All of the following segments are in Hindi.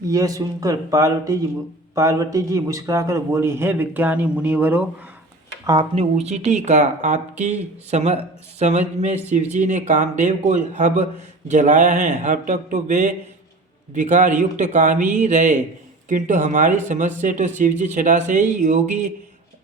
यह सुनकर पार्वती जी मुस्कुराकर बोली, हे विज्ञानी मुनिवरों, आपने उचित ही कहा। आपकी समझ में शिवजी ने कामदेव को हब जलाया है। अब तक तो वे विकार युक्त काम ही रहे, किंतु हमारी समझ से तो शिवजी सदा से ही योगी,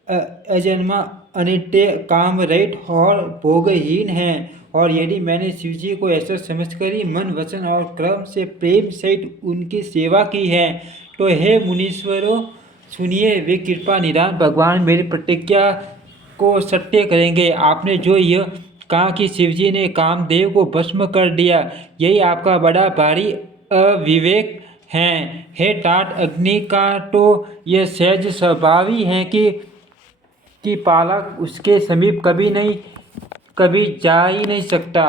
अजन्मा, अनित्य, काम रहित और भोगहीन हैं। और यदि मैंने शिवजी को ऐसा समझकर ही मन, वचन और कर्म से प्रेम सहित उनकी सेवा की है, तो हे मुनीश्वरों सुनिए, वे कृपा निधान भगवान मेरी प्रतिज्ञा को सत्य करेंगे। आपने जो यह कहा कि शिवजी ने कामदेव को भस्म कर दिया, यही आपका बड़ा भारी अविवेक है। हे तात, अग्नि का तो यह सहज स्वभाव ही है कि पालक उसके समीप कभी जा ही नहीं सकता,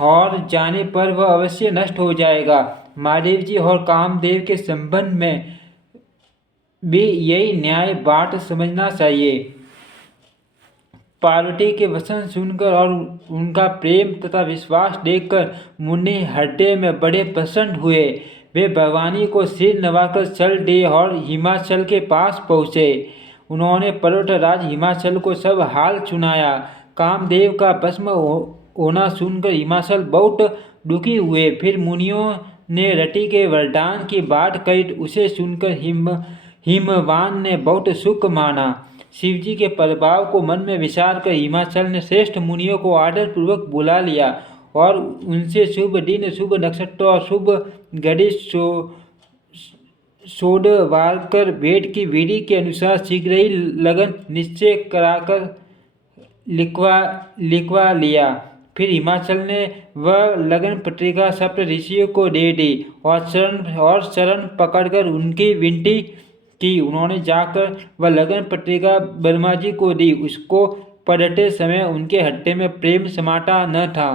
और जाने पर वह अवश्य नष्ट हो जाएगा। महादेव जी और कामदेव के संबंध में भी यही न्याय बात समझना चाहिए। पार्वती के वचन सुनकर और उनका प्रेम तथा विश्वास देखकर मुनि हृदय में बड़े प्रसन्न हुए। वे भवानी को सिर नवाकर चल दिए और हिमाचल के पास पहुँचे। उन्होंने पर्वतराज हिमाचल को सब हाल सुनाया। कामदेव का भस्म होना सुनकर हिमाचल बहुत दुखी हुए। फिर मुनियों ने रति के वरदान की बात कही। उसे सुनकर हिमवान ने बहुत सुख माना। शिवजी के प्रभाव को मन में विचार कर हिमाचल ने श्रेष्ठ मुनियों को आदरपूर्वक बुला लिया और उनसे शुभ दिन, शुभ नक्षत्र और शुभ घड़ी सोधवार कर वेद की विधि के अनुसार शीघ्र ही लगन निश्चय कराकर लिखवा लिया। फिर हिमाचल ने वह लगन पत्रिका सप्त ऋषियों को दे दी और शरण पकड़कर उनकी विनती की। उन्होंने जाकर वह लगन पत्रिका ब्रह्मा जी को दी। उसको पढ़ते समय उनके हृदय में प्रेम समाता न था।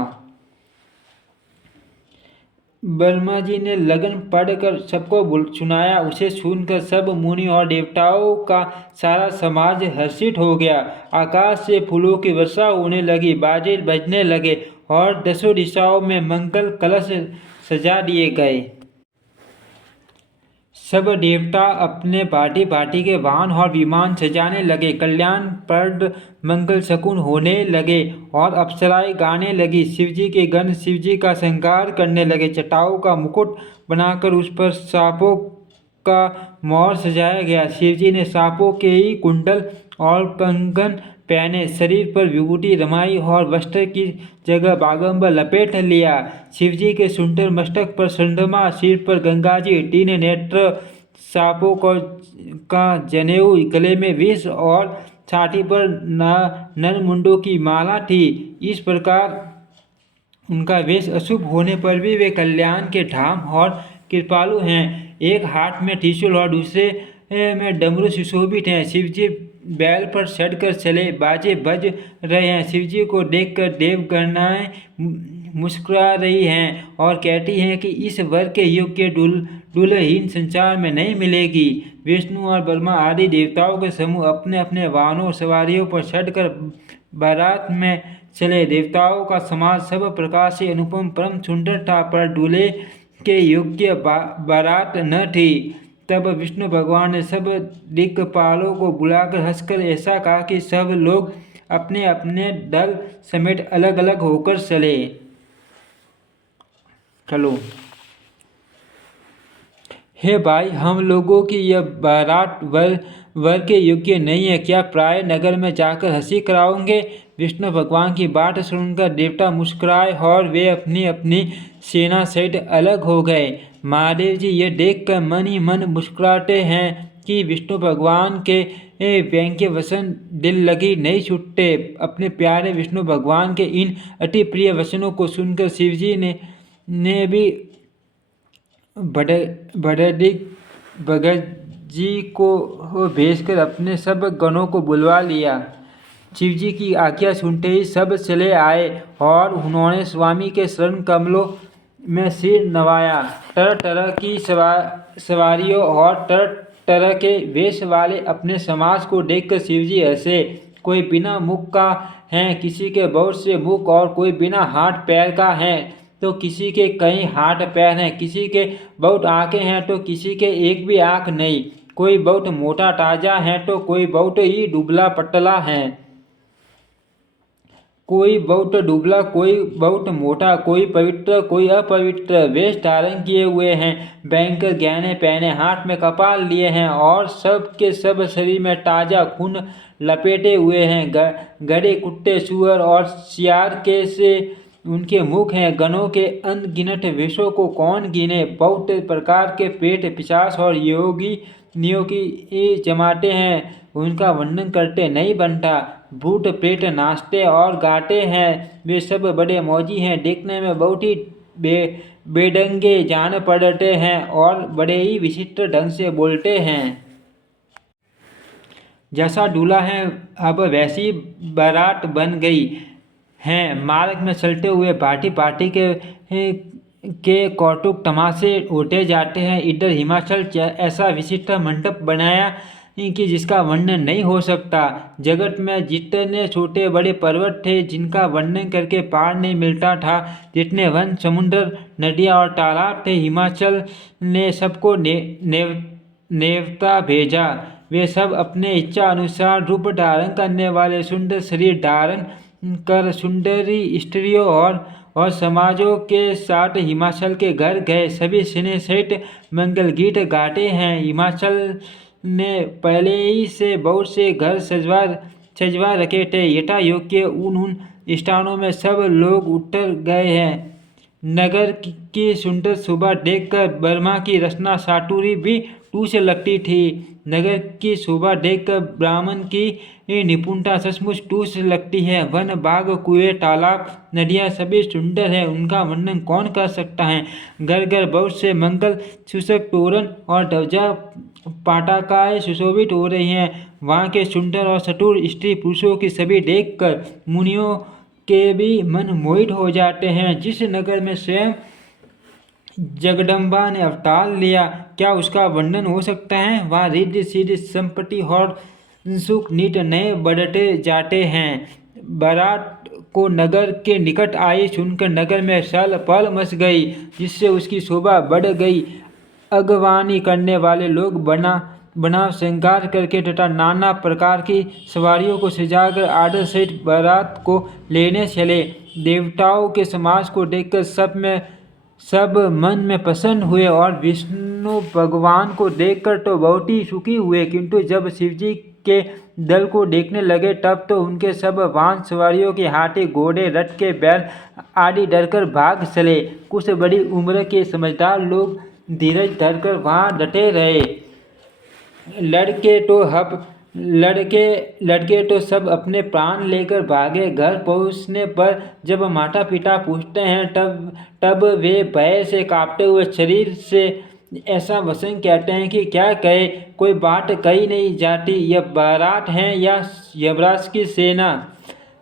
ब्रह्मा जी ने लगन पढ़कर सबको सुनाया। उसे सुनकर सब मुनि और देवताओं का सारा समाज हर्षित हो गया। आकाश से फूलों की वर्षा होने लगी, बाजे बजने लगे और दसों दिशाओं में मंगल कलश सजा दिए गए। सब देवता अपने भांति भांति के वाहन और विमान सजाने लगे। कल्याणप्रद मंगल शकुन होने लगे और अप्सराएं गाने लगी। शिवजी के गण शिवजी का श्रृंगार करने लगे। जटाओं का मुकुट बनाकर उस पर सांपों का मोर सजाया गया। शिवजी ने सांपों के ही कुंडल और कंगन पहने, शरीर पर विभूति रमाई और वस्त्र की जगह बागंबर लपेट लिया। शिवजी के सुंदर मस्तक पर चंद्रमा, सिर पर गंगाजी, तीन नेत्र, सांपों का जनेऊ, गले में विष और छाती पर नरमुंडों की माला थी। इस प्रकार उनका वेश अशुभ होने पर भी वे कल्याण के धाम और कृपालु हैं। एक हाथ में त्रिशूल और दूसरे में डमरू सुशोभित हैं। शिवजी बैल पर चढ़कर चले, बाजे बज रहे हैं। शिवजी को देखकर देवगणनाएं मुस्कुरा रही हैं और कहती हैं कि इस वर के योग्य दुल्हन संसार में नहीं मिलेगी। विष्णु और ब्रह्मा आदि देवताओं के समूह अपने अपने वाहनों सवारियों पर चढ़कर बारात में चले। देवताओं का समाज सब प्रकार से अनुपम परम सुंदर था, पर दूल्हे के योग्य बारात न थी। तब विष्णु भगवान ने सब दिक्पालों को बुलाकर हंसकर ऐसा कहा कि सब लोग अपने अपने दल समेत अलग अलग होकर चलो। हे भाई, हम लोगों की यह बारात वर के योग्य नहीं है। क्या प्राय नगर में जाकर हंसी कराओगे? विष्णु भगवान की बात सुनकर देवता मुस्कुराए और वे अपनी अपनी सेना सहित अलग हो गए। महादेव जी यह देखकर मन ही मन मुस्कुराते हैं कि विष्णु भगवान के व्यंग्य वचन दिल लगी नहीं छूटते। अपने प्यारे विष्णु भगवान के इन अति प्रिय वचनों को सुनकर शिवजी ने भी भगत जी को भेजकर अपने सब गणों को बुलवा लिया। शिवजी की आज्ञा सुनते ही सब चले आए और उन्होंने स्वामी के शरण कमलों में सिर नवाया। तरह तरह की सवारियों और तरह तरह के वेश वाले अपने समाज को देखकर शिवजी हंसे। कोई बिना मुख का है, किसी के बहुत से मुख और कोई बिना हाथ पैर का है, तो किसी के कई हाथ पैर हैं, किसी के बहुत आंखें हैं तो किसी के एक भी आंख नहीं। कोई बहुत मोटा ताजा है तो कोई बहुत ही दुबला पतला है। कोई बहुत दुबला, कोई बहुत मोटा, कोई पवित्र, कोई अपवित्र वेश धारण किए हुए हैं, भयंकर गहने पहने, हाथ में कपाल लिए हैं और सब के सब शरीर में ताजा खून लपेटे हुए हैं। गधे, कुत्ते, सुअर और सियार के से उनके मुख हैं। गणों के अनगिनत वेशों को कौन गिने। बहुत प्रकार के पेट पिशाच और योगी नियोगी जमाते हैं, उनका वर्णन करते नहीं बनता। भूत प्रेत नाचते और गाते हैं, वे सब बड़े मौजी हैं, देखने में बहुत ही बेढंगे जान पड़ते हैं और बड़े ही विचित्र ढंग से बोलते हैं। जैसा दूल्हा है अब वैसी बारात बन गई है। मार्ग में चलते हुए भांति भांति के कौतुक तमाशे उठे जाते हैं। इधर हिमाचल ऐसा विचित्र मंडप बनाया कि जिसका वर्णन नहीं हो सकता। जगत में जितने छोटे बड़े पर्वत थे जिनका वर्णन करके पार नहीं मिलता था, जितने वन, समुद्र, नदियाँ और तालाब थे, हिमाचल ने सबको नेवता भेजा। वे सब अपने इच्छा अनुसार रूप धारण करने वाले सुंदर शरीर धारण कर सुंदरी स्त्रियों और समाजों के साथ हिमाचल के घर गए। सभी स्नेह सहित मंगल गीत गाते हैं। हिमाचल ने पहले ही से बहुत से घर सजवा रखे थे। यथा योग्य उन स्थानों में सब लोग उतर गए हैं। नगर की सुंदर शोभा देखकर बर्मा की रचना चातुरी भी टूस लगती थी। नगर की शोभा देखकर ब्राह्मण की निपुणता सचमुच टूस लगती है। वन, बाग, कुएं, तालाब, नदियाँ सभी सुंदर हैं, उनका वर्णन कौन कर सकता है। घर घर बहुत से मंगल सूचक तोरण और ध्वजा पताकाएं सुशोभित हो रही हैं। वहाँ के सुंदर और चतुर स्त्री पुरुषों की सभी देखकर मुनियों के भी मन मोहित हो जाते हैं। जिस नगर में स्वयं जगदम्बा ने अवतार लिया, क्या उसका वर्णन हो सकता है। वहाँ रिद्धि सिद्धि संपत्ति और सुख नित नए बढ़ते जाते हैं। बारात को नगर के निकट आई सुनकर नगर में चहल पहल मच गई, जिससे उसकी शोभा बढ़ गई। अगवानी करने वाले लोग बना श्रृंगार करके तथा नाना प्रकार की सवारियों को सजाकर आदर सहित बारात को लेने चले। देवताओं के समाज को देखकर सब मन में प्रसन्न हुए और विष्णु भगवान को देखकर तो बहुत ही सुखी हुए, किंतु जब शिवजी के दल को देखने लगे तब तो उनके सब वाहन सवारियों के हाथी, घोड़े, रथ के बैल आदि डरकर भाग चले। कुछ बड़ी उम्र के समझदार लोग धीरज धरकर वहाँ डटे रहे। लड़के तो सब अपने प्राण लेकर भागे। घर पहुँचने पर जब माता पिता पूछते हैं तब वे भय से कांपते हुए शरीर से ऐसा वचन कहते हैं कि क्या कहे, कोई बात कही नहीं जाती। यह बारात है या यमराज की सेना।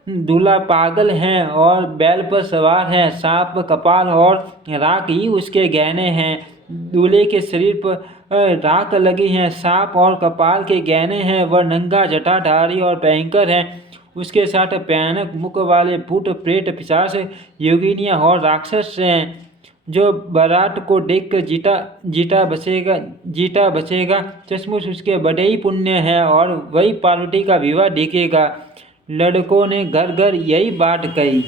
दूल्हा पागल है और बैल पर सवार है, सांप कपाल और राख ही उसके गहने हैं। दूल्हे के शरीर पर राख लगी है, सांप और कपाल के गहने हैं। वह नंगा, जटाधारी और भयंकर है। उसके साथ भयानक मुख वाले भूत प्रेत पिशाच, योगिनियाँ और राक्षस हैं। जो बारात को देखकर जीता बचेगा सचमुच उसके बड़े ही पुण्य है और वही पार्वती का विवाह देखेगा। लड़कों ने घर घर यही बात कही।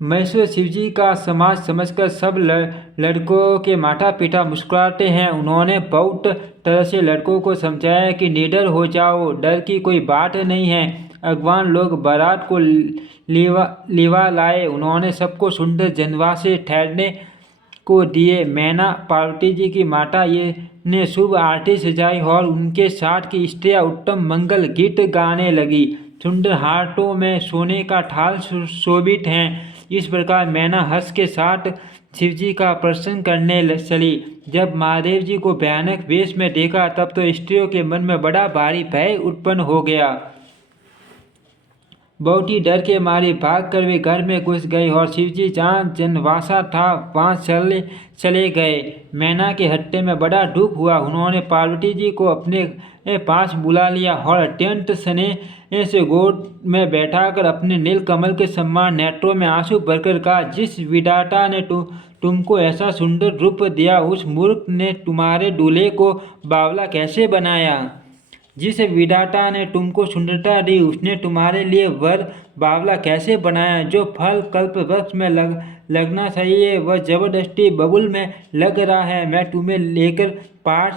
महेश्वर शिवजी का समाज समझकर सब लड़कों के माता पिता मुस्कुराते हैं। उन्होंने बहुत तरह से लड़कों को समझाया कि निडर हो जाओ, डर की कोई बात नहीं है। अगवान लोग बारात को लिवा लाए। उन्होंने सबको सुंदर जनवासे ठहरने को दिए। मैना पार्वती जी की माता ने शुभ आरती सजाई और उनके साथ की स्त्रियां उत्तम मंगल गीत गाने लगी। सुंदर हाथों में सोने का थाल शोभित हैं। इस प्रकार मैना हर्ष के साथ शिवजी का प्रसन्न करने चली। जब महादेव जी को भयानक वेश में देखा तब तो स्त्रियों के मन में बड़ा भारी भय उत्पन्न हो गया। बहुत ही डर के मारे भागकर वे घर में घुस गए और शिवजी जहाँ जनवासा था वहाँ चले गए। मैना के हट्टे में बड़ा दुख हुआ। उन्होंने पार्वती जी को अपने पास बुला लिया और अत्यंत स्नेह से गोद में बैठाकर अपने नीलकमल के समान नेत्रों में आंसू भरकर कहा, जिस विधाता ने तुमको ऐसा सुंदर रूप दिया, उस मूर्ख ने तुम्हारे दूल्हे को बावला कैसे बनाया। जिस विधाता ने तुमको सुंदरता दी, उसने तुम्हारे लिए वर बावला कैसे बनाया। जो फल कल्प वृक्ष में लगना चाहिए वह जबरदस्ती बबुल में लग रहा है। मैं तुम्हें लेकर पहाड़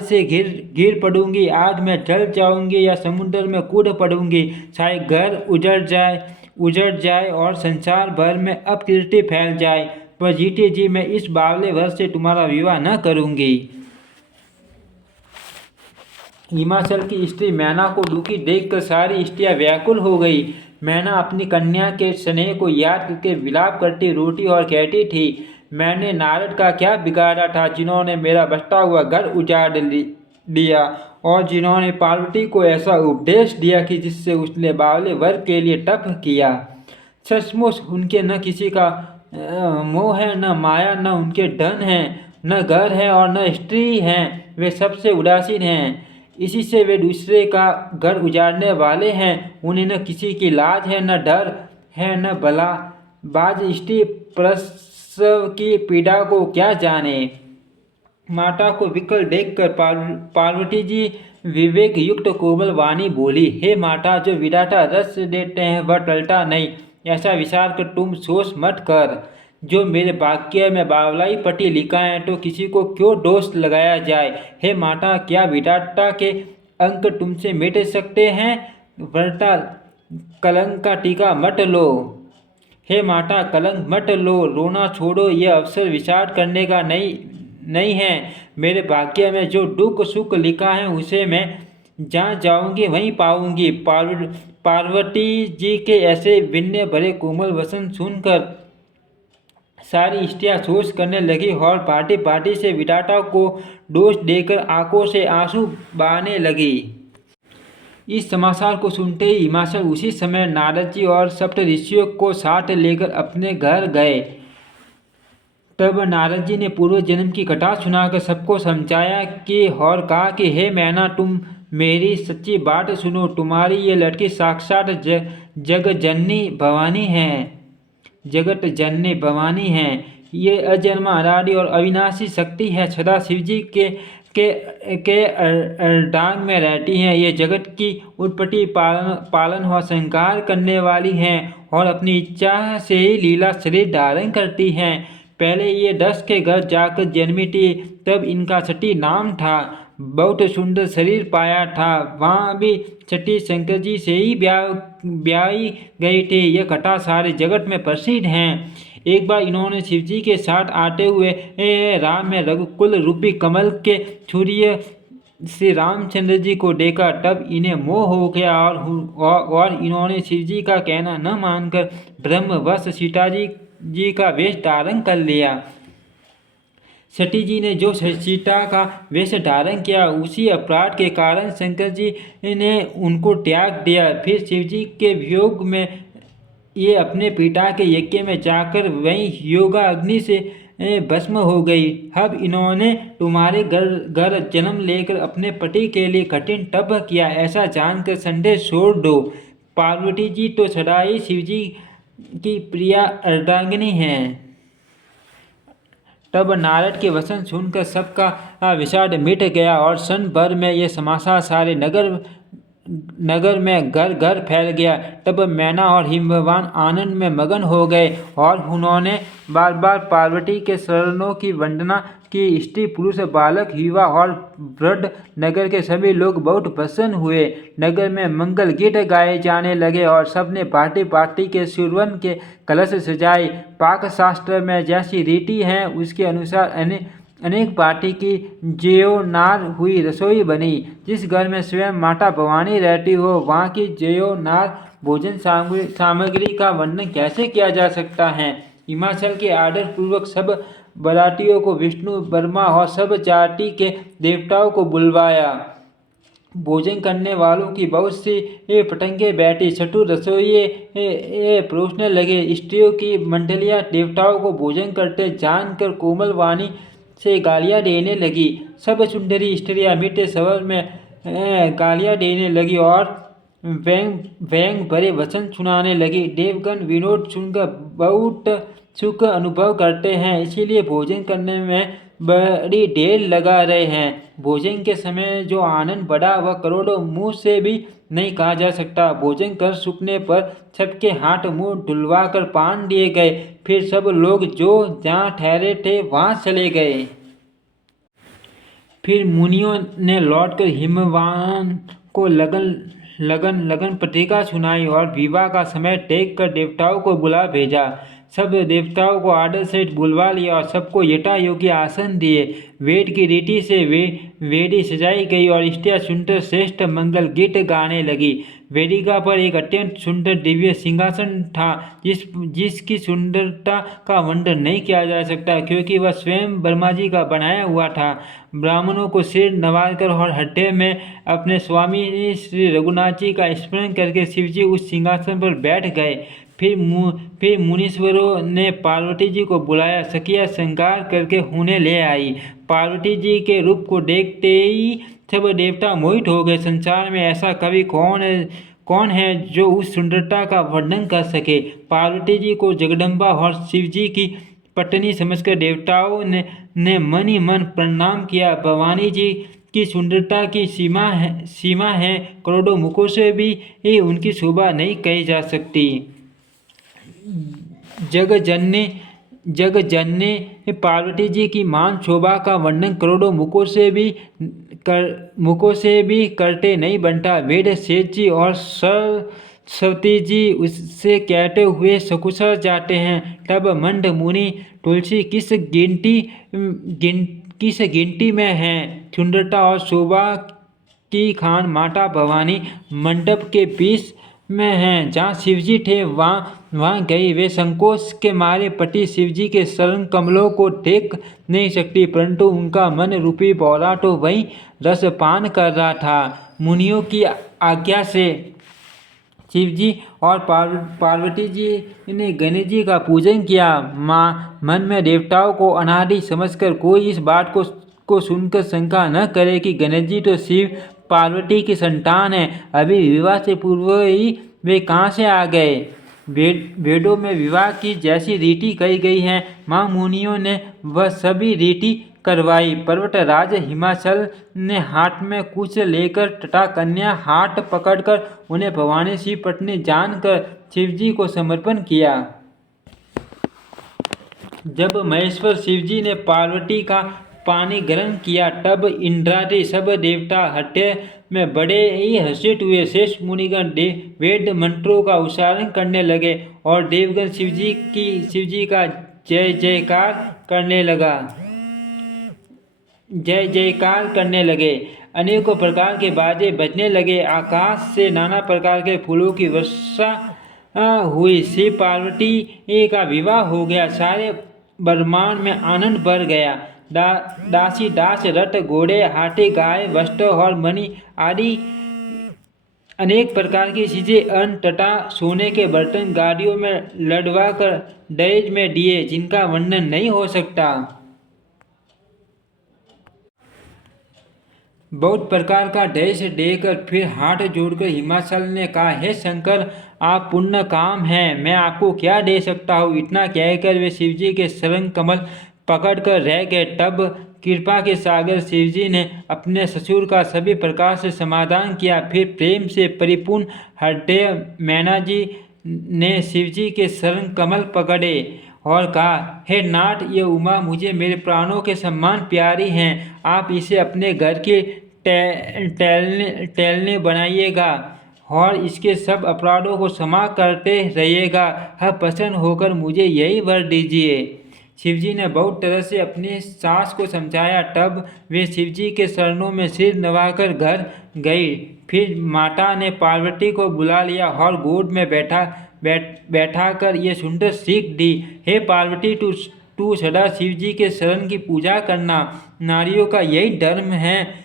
से गिर पड़ूंगी, आग में जल जाऊंगी या समुद्र में कूद पड़ूंगी। चाहे घर उजड़ जाए और संसार भर में अपकीर्ति फैल जाए, पर जीते जी मैं इस बावले वर से तुम्हारा विवाह न करूंगी। हिमाचल की स्त्री मैना को दुखी देखकर सारी स्त्रियां व्याकुल हो गई। मैना अपनी कन्या के स्नेह को याद करके विलाप करती रोटी और कहती थी, मैंने नारद का क्या बिगाड़ा था, जिन्होंने मेरा बसता हुआ घर उजाड़ दिया और जिन्होंने पार्वती को ऐसा उपदेश दिया कि जिससे उसने बावले वर के लिए तप किया। सचमुच उनके न किसी का मोह है, न माया, न उनके धन है, न घर है और न स्त्री हैं। वे सबसे उदासीन हैं, इसी से वे दूसरे का घर उजाड़ने वाले हैं। उन्हें न किसी की लाज है, न डर है, न भला। बाज स्त्री प्रसव की पीड़ा को क्या जाने। माता को विकल देखकर पार्वती जी विवेक युक्त कोमल वाणी बोली, हे माता, जो विधाता रस देते हैं वह टलता नहीं। ऐसा विचार कर तुम सोच मत कर। जो मेरे भाग्य में बावलाई पटी लिखा है तो किसी को क्यों दोष लगाया जाए। हे माता, क्या विधाता के अंक तुमसे मिट सकते हैं। वरता कलंक का टीका मत लो। हे माता, कलंक मत लो, रोना छोड़ो। यह अवसर विचार करने का नहीं है। मेरे भाग्य में जो दुख सुख लिखा है उसे मैं जहाँ जाऊंगी वहीं पाऊंगी। पार्वती जी के ऐसे विनय भरे कोमल वचन सुनकर सारी स्त्रियां सोच करने लगी और पार्टी पार्टी से विधाता को दोष देकर आंखों से आंसू बहाने लगी। इस समाचार को सुनते ही हिमाचल उसी समय नारद जी और सप्त ऋषियों को साथ लेकर अपने घर गए। तब नारद जी ने पूर्व जन्म की कथा सुनाकर सबको समझाया कि और कहा कि हे मैना, तुम मेरी सच्ची बात सुनो। तुम्हारी ये लड़की साक्षात जगत जननी भवानी है। ये अजन्मा अनादि और अविनाशी शक्ति है। सदा शिवजी के अर्धांग में रहती हैं। ये जगत की उत्पत्ति पालन और संहार करने वाली हैं और अपनी इच्छा से ही लीला शरीर धारण करती हैं। पहले ये दक्ष के घर जाकर जन्मी थी, तब इनका सती नाम था। बहुत सुंदर शरीर पाया था। वहाँ भी सती शंकर जी से ही ब्याही गई थी। यह कथा सारे जगत में प्रसिद्ध है। एक बार इन्होंने शिवजी के साथ आते हुए राम में रघुकुल रूपी कमल के सूर्य श्री रामचंद्र जी को देखा। तब इन्हें मोह हो गया और इन्होंने शिवजी का कहना न मानकर ब्रह्मवश सीता जी का वेश धारण कर लिया। सती जी ने जो सीता का वेश धारण किया, उसी अपराध के कारण शंकर जी ने उनको त्याग दिया। फिर शिवजी के वियोग में ये अपने पिता के यज्ञ में जाकर वहीं योगा अग्नि से भस्म हो गई। अब इन्होंने तुम्हारे घर जन्म लेकर अपने पति के लिए कठिन तप किया, ऐसा जानकर संदेह छोड़ दो। पार्वती जी तो सदा ही शिवजी की प्रिया अर्धांगिनी हैं। तब नारद के वचन सुनकर सबका विषाद मिट गया और क्षण भर में यह समाचार सारे नगर में घर घर फैल गया। तब मैना और हिमवान आनंद में मगन हो गए और उन्होंने बार बार पार्वती के चरणों की वंदना की। स्त्री पुरुष बालक युवा और वृद्ध नगर के सभी लोग बहुत प्रसन्न हुए। नगर में मंगल गीत गाए जाने लगे और सबने पार्टी पार्टी के सुरवन के कलश सजाए। पाक शास्त्र में जैसी रीति है उसके अनुसार अनेक पार्टी की जेयोनार हुई रसोई बनी। जिस घर में स्वयं माता भवानी रहती हो वहाँ की जेयोनार भोजन सामग्री का वर्णन कैसे किया जा सकता है। हिमाचल के आदर पूर्वक सब बरातियों को विष्णु, ब्रह्मा और सब जाति के देवताओं को बुलवाया। भोजन करने वालों की बहुत सी पतंगे बैठी चतुर रसोइये परोसने लगे। स्त्रियों की मंडलियां देवताओं को भोजन करते जानकर कोमल वाणी से गालियां देने लगी। सब सुंदरी स्त्रियां मीठे स्वर में गालियां देने लगी और व्यंग भरे वचन सुनाने लगी। देवगण विनोद सुनकर बहुत सुख अनुभव करते हैं, इसीलिए भोजन करने में बड़ी देर लगा रहे हैं। भोजन के समय जो आनंद बढ़ा वह करोड़ों मुंह से भी नहीं कहा जा सकता। भोजन कर सूखने पर सबके हाथ मुंह धुलवाकर पान दिए गए। फिर सब लोग जो जहाँ ठहरे थे वहाँ चले गए। फिर मुनियों ने लौटकर हिमवान को लगन पत्रिका सुनाई और विवाह का समय देख कर देवताओं को बुला भेजा। सब देवताओं को आदर से बुलवा लिया और सबको यथायोग्य आसन दिए। वेद की रीति से वेदी सजाई गई और स्त्रियां सुंदर श्रेष्ठ मंगल गीत गाने लगी। वेदिका पर एक अत्यंत सुंदर दिव्य सिंहासन था, जिसकी सुंदरता का वर्णन नहीं किया जा सकता, क्योंकि वह स्वयं ब्रह्मा जी का बनाया हुआ था। ब्राह्मणों को सिर नवाकर और हृदय में अपने स्वामी श्री रघुनाथ जी का स्मरण करके शिवजी उस सिंहासन पर बैठ गए। फिर मुनीश्वरों ने पार्वती जी को बुलाया। सखियां श्रृंगार करके उन्हें ले आई। पार्वती जी के रूप को देखते ही सब देवता मोहित हो गए। संसार में ऐसा कवि कौन है जो उस सुंदरता का वर्णन कर सके। पार्वती जी को जगदम्बा और शिवजी की पत्नी समझकर देवताओं ने मन ही मन प्रणाम किया। भवानी जी की सुंदरता की सीमा है, करोड़ों मुखों से भी उनकी शोभा नहीं कही जा सकती। जग जननी पार्वती जी की मान शोभा का वर्णन करोड़ों मुखों से भी करते नहीं बनता। वेद शेष जी और सरस्वती जी उससे कहते हुए सकुशल जाते हैं। तब मंद मुनि तुलसी किस गिनती में है। सुंदरता और शोभा की खान माता भवानी मंडप के बीच में हैं। जहाँ शिवजी थे वहाँ गई। वे संकोच के मारे पति शिवजी के चरण कमलों को देख नहीं सकती, परंतु उनका मन रूपी भौरा तो वहीं रस पान कर रहा था। मुनियों की आज्ञा से शिवजी और पार्वती जी ने गणेश जी का पूजन किया। मन में देवताओं को अनादि समझकर कोई इस बात को सुनकर शंका न करे कि गणेश जी तो शिव पार्वती की संतान है, अभी विवाह से पूर्व ही वे कहाँ से आ गए। वेदों में विवाह की जैसी रीति कही गई है, माँ मुनियों ने वह सभी रीति करवाई। पर्वतराज हिमाचल ने हाथ में कुछ लेकर तथा कन्या हाथ पकड़कर उन्हें भवानी शिव पत्नी जानकर शिवजी को समर्पण किया। जब महेश्वर शिवजी ने पार्वती का पानी ग्रहण किया, तब इंद्रादि सब देवता हृदय में बड़े ही हर्षित हुए। शेष मुनिगण वेद मंत्रों का उच्चारण करने लगे और देवगण शिवजी का जय जयकार करने लगे। अनेकों प्रकार के बाजे बजने लगे। आकाश से नाना प्रकार के फूलों की वर्षा हुई। शिव पार्वती का विवाह हो गया। सारे ब्रह्मांड में आनंद बढ़ गया। दासी दास रथ घोड़े हाथी गाय वस्त्र और मणि आदि अनेक प्रकार की चीजें अन्न तथा सोने के बर्तन गाड़ियों में लदवा कर दहेज में दिए, जिनका वर्णन नहीं हो सकता। बहुत प्रकार का दहेज देकर फिर हाथ जोड़कर हिमाचल ने कहा, हे शंकर, आप पुण्य काम हैं, मैं आपको क्या दे सकता हूँ। इतना कहकर वे शिवजी के चरण कमल पकड़कर रह गए। तब कृपा के सागर शिवजी ने अपने ससुर का सभी प्रकार से समाधान किया। फिर प्रेम से परिपूर्ण हृदय मैना जी ने शिवजी के चरण कमल पकड़े और कहा, हे नाथ, ये उमा मुझे मेरे प्राणों के समान प्यारी हैं। आप इसे अपने घर के टहलने बनाइएगा और इसके सब अपराधों को क्षमा करते रहिएगा। हर प्रसन्न होकर मुझे यही वर दीजिए। शिवजी ने बहुत तरह से अपनी सास को समझाया। तब वे शिवजी के चरणों में सिर नवाकर घर गई। फिर माता ने पार्वती को बुला लिया और गोद में बैठाकर ये सुंदर सीख दी, हे पार्वती, तू सदा शिवजी के शरण की पूजा करना। नारियों का यही धर्म है।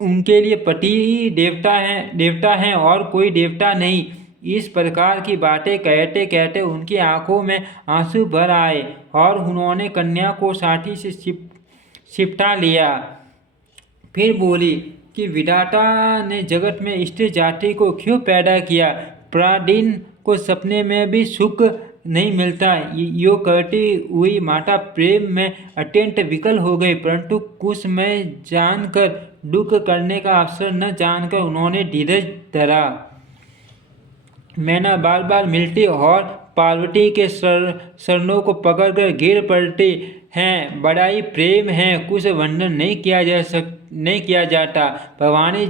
उनके लिए पति ही देवता हैं और कोई देवता नहीं। इस प्रकार की बातें कहते कहते उनकी आंखों में आंसू भर आए और उन्होंने कन्या को साठी से सिपटा लिया। फिर बोली कि विधाता ने जगत में स्त्री जाति को क्यों पैदा किया? प्राणिन को सपने में भी सुख नहीं मिलता। यो कहती हुई माता प्रेम में अत्यंत विकल हो गई, परंतु कुछ में जानकर दुख करने का अवसर न जानकर उन्होंने धीरज धरा। मैना बार बार मिलती और पार्वती के चरणों को पकड़कर गिर पड़ती हैं। बड़ा ही प्रेम है, कुछ वर्णन नहीं किया जाता। भवानी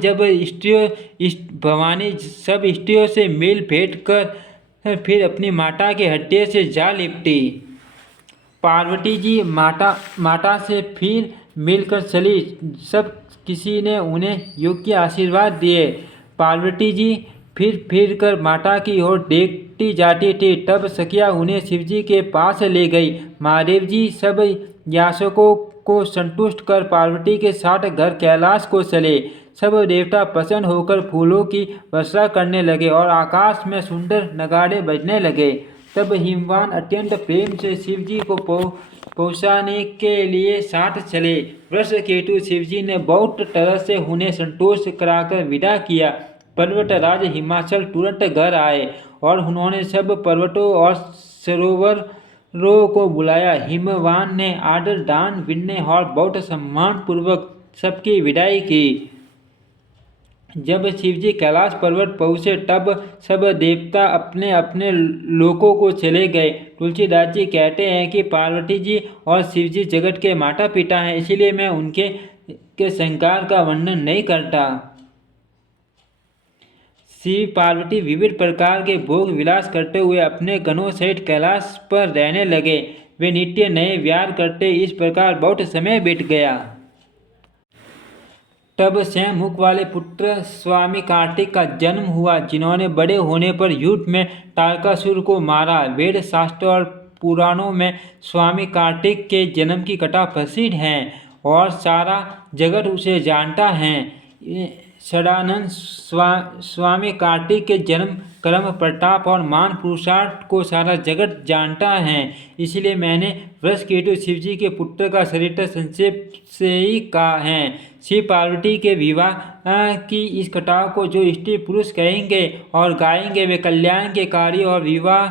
सब स्त्रियों से मिल भेंट कर फिर अपनी माता के हृदय से जा लिपटी। पार्वती जी माता से फिर मिलकर चली। सब किसी ने उन्हें योग्य आशीर्वाद दिए। पार्वती जी फिर कर माता की ओर देखती जाती थी। तब सखिया उन्हें शिवजी के पास ले गई। महादेव जी सब याचकों को संतुष्ट कर पार्वती के साथ घर कैलाश को चले। सब देवता प्रसन्न होकर फूलों की वर्षा करने लगे और आकाश में सुंदर नगाड़े बजने लगे। तब हिमवान अत्यंत प्रेम से शिवजी को पहुँचाने के लिए साथ चले। वृषकेतु शिवजी ने बहुत तरह से उन्हें संतोष कराकर विदा किया। पर्वतराज हिमाचल तुरंत घर आए और उन्होंने सब पर्वतों और सरोवरों को बुलाया। हिमवान ने आदर दान विनय और बहुत सम्मान पूर्वक सबकी विदाई की। जब शिवजी कैलाश पर्वत पहुँचे तब सब देवता अपने अपने लोकों को चले गए। तुलसीदास जी कहते हैं कि पार्वती जी और शिवजी जगत के माता पिता हैं, इसीलिए मैं उनके संस्कार का वर्णन नहीं करता। शिव पार्वती विविध प्रकार के भोग विलास करते हुए अपने गणों सहित कैलाश पर रहने लगे। वे नित्य नए व्यार करते, इस प्रकार बहुत समय बीत गया। तब स्वयं मुख वाले पुत्र स्वामी कार्तिक का जन्म हुआ, जिन्होंने बड़े होने पर युद्ध में तारकासुर को मारा। वेद शास्त्र और पुराणों में स्वामी कार्तिक के जन्म की कथा प्रसिद्ध है और सारा जगत उसे जानता है। सदानंद स्वामी कार्तिक के जन्म कर्म प्रताप और मान पुरुषार्थ को सारा जगत जानता है, इसलिए मैंने वृषकेतु शिवजी के पुत्र का चरित्र संक्षेप से ही कहा है। शिव पार्वती के विवाह की इस कथा को जो स्त्री पुरुष कहेंगे और गाएंगे वे कल्याण के कार्य और विवाह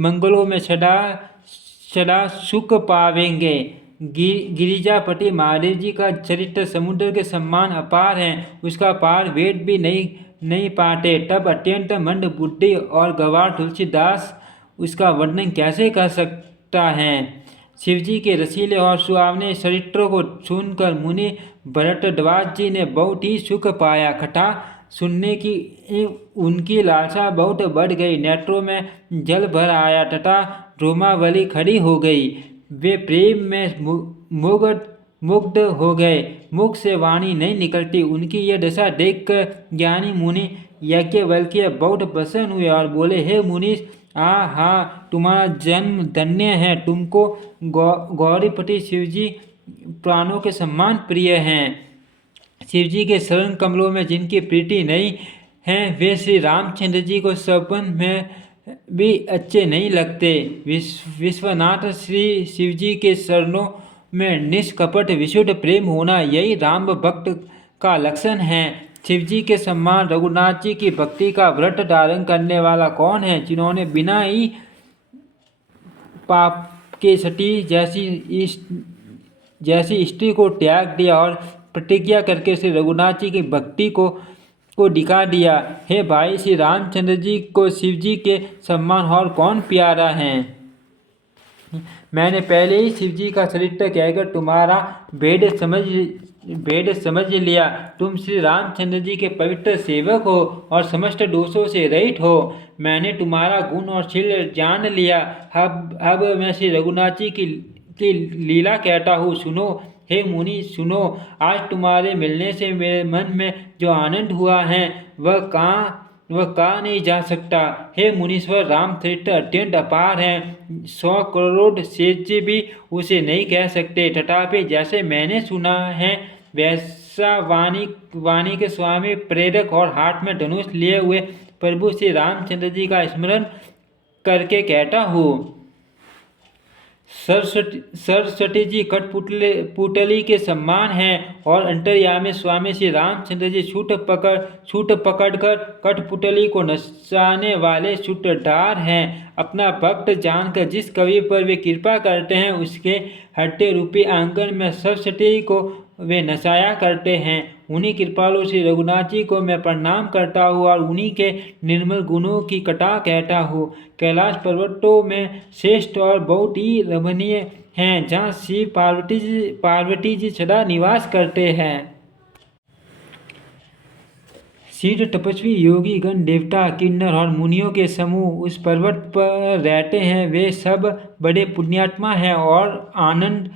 मंगलों में सदा सुख पावेंगे। गिरिजापति महादेव जी का चरित्र समुद्र के समान अपार है, उसका पार वेद भी नहीं पाते। तब अत्यंत मंद बुद्धि और गवार तुलसीदास उसका वर्णन कैसे कर सकता है। शिवजी के रसीले और सुहावने चरित्रों को सुनकर मुनि भरद्वाज जी ने बहुत ही सुख पाया। कथा सुनने की उनकी लालसा बहुत बढ़ गई। नेत्रों में जल भर आया तथा रोमावली खड़ी हो गई। वे प्रेम में मुग्ध हो गए। मुख से वाणी नहीं निकलती। उनकी यह दशा देखकर ज्ञानी मुनि याज्ञवल्क्य बहुत प्रसन्न हुए और बोले, हे मुनीश, हाँ, तुम्हारा जन्म धन्य है। तुमको गौरीपति शिवजी प्राणों के सम्मान प्रिय हैं। शिवजी के शरण कमलों में जिनकी प्रीति नहीं है वे श्री रामचंद्र जी को सपन में भी अच्छे नहीं लगते। विश्वनाथ श्री शिवजी के शरणों में निष्कपट विशुद्ध प्रेम होना, यही राम भक्त का लक्षण है। शिवजी के सम्मान रघुनाथ जी की भक्ति का व्रत धारण करने वाला कौन है, जिन्होंने बिना ही पाप के सती जैसी स्त्री को त्याग दिया और प्रतिज्ञा करके श्री रघुनाथ जी की भक्ति को दिखा दिया। हे भाई, श्री रामचंद्र जी को शिवजी के सम्मान और कौन प्यारा है। मैंने पहले ही शिवजी का चरित्र कहकर तुम्हारा भेद समझ लिया। तुम श्री रामचंद्र जी के पवित्र सेवक हो और समस्त दोषों से रहित हो। मैंने तुम्हारा गुण और शील जान लिया। अब मैं श्री रघुनाथ जी की लीला कहता हूँ, सुनो। हे मुनि सुनो, आज तुम्हारे मिलने से मेरे मन में जो आनंद हुआ है वह कहाँ नहीं जा सकता। हे मुनीश्वर, राम चरित्र अत्यंत अपार है। 100 करोड़ सेज भी उसे नहीं कह सकते। तथापि जैसे मैंने सुना है हर्षा वाणी के स्वामी प्रेरक और हाथ में धनुष लिए हुए प्रभु श्री रामचंद्र जी का स्मरण करके कहता हूँ। सरस्वती जी कठपुतली के समान हैं और अंतर्यामी स्वामी श्री रामचंद्र जी छूट पकड़कर कठपुतली को नचाने वाले सूत्रधार हैं। अपना भक्त जानकर जिस कवि पर वे कृपा करते हैं उसके हट्टे रूपी आंगन में सरस्वती को वे नचाया करते हैं। उन्हीं कृपालु श्री रघुनाथ जी को मैं प्रणाम करता हूँ और उन्हीं के निर्मल गुणों की कथा कहता हूँ। कैलाश पर्वतों में श्रेष्ठ और बहुत ही रमणीय हैं, जहाँ शिव पार्वती जी सदा निवास करते हैं। सिद्ध तपस्वी योगी गण देवता किन्नर और मुनियों के समूह उस पर्वत पर रहते हैं। वे सब बड़े पुण्यात्मा हैं और आनंद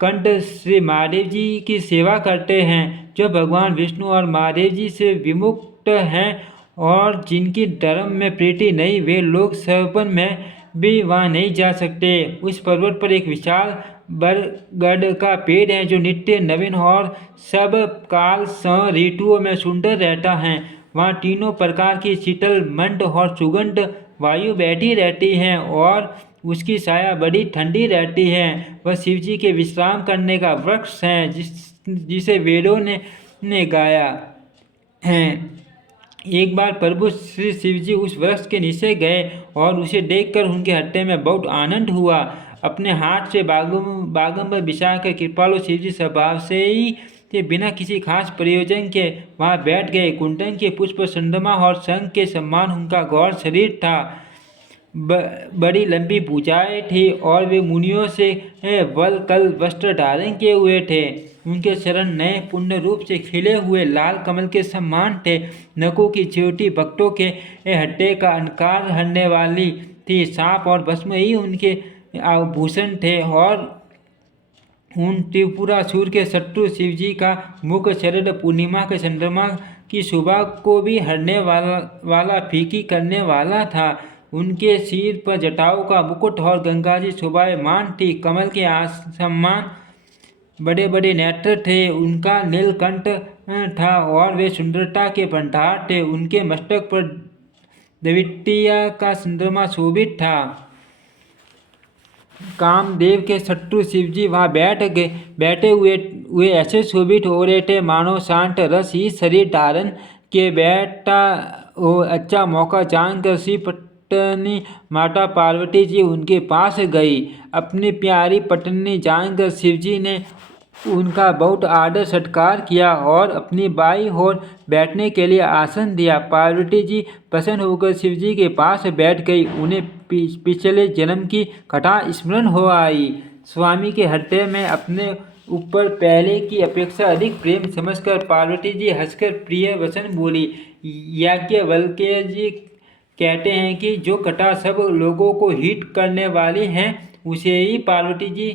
कंठ श्री महादेव जी की सेवा करते हैं। जो भगवान विष्णु और महादेव जी से विमुक्त हैं और जिनकी धर्म में प्रीति नहीं, वे लोग सपन में भी वहाँ नहीं जा सकते। उस पर्वत पर एक विशाल बरगद का पेड़ है जो नित्य नवीन और सब काल ऋतुओं में सुंदर रहता है। वहाँ तीनों प्रकार की शीतल मंद और सुगंध वायु बैठी रहती है और उसकी छाया बड़ी ठंडी रहती है। वह शिव जी के विश्राम करने का वृक्ष है जिसे वेदों ने गाया है। एक बार प्रभु श्री शिव जी उस वृक्ष के नीचे गए और उसे देखकर उनके हृदय में बहुत आनंद हुआ। अपने हाथ से बागम पर बिछाकर कृपालु शिव जी स्वभाव से ही के बिना किसी खास प्रयोजन के वहाँ बैठ गए। कुंदन के पुष्प, चंद्रमा और शंख के समान उनका गौर शरीर था। बड़ी लंबी भुजाएं थी और वे मुनियों से वल वस्त्र धारण किए हुए थे। उनके चरण नए पुण्य रूप से खिले हुए लाल कमल के समान थे। नखों की चोटी भक्तों के हड्डे का अंधकार हरने वाली थी। सांप और भस्म ही उनके आभूषण थे और उन त्रिपुरासुर के शत्रु शिव जी का मुख शरद पूर्णिमा के चंद्रमा की शोभा को भी हरने वाला फीकी करने वाला था। उनके सिर पर जटाओं का मुकुट और गंगा जी शोभायमान थी। कमल के आसमान बड़े बड़े नेत्र थे। उनका नीलकंठ था और वे सुंदरता के भंडार थे। उनके मस्तक पर द्वितीया का चंद्रमा शोभित था। कामदेव के शत्रु शिवजी वहाँ बैठे हुए ऐसे शोभित हो रहे थे मानो शांत रस ही शरीर धारण के बैठा हो। अच्छा मौका जानकर श्री पत्नी माता पार्वती जी उनके पास गई। अपनी प्यारी पत्नी जानकर शिवजी ने उनका बहुत आदर सत्कार किया और अपनी बाई ओर बैठने के लिए आसन दिया। पार्वती जी प्रसन्न होकर शिवजी के पास बैठ गई। उन्हें पिछले जन्म की कथा स्मरण हो आई। स्वामी के हृदय में अपने ऊपर पहले की अपेक्षा अधिक प्रेम समझकर पार्वती जी हंसकर प्रिय वचन बोली। याज्ञवल्क्य जी कहते हैं कि जो कथा सब लोगों को हित करने वाली है उसे ही पार्वती जी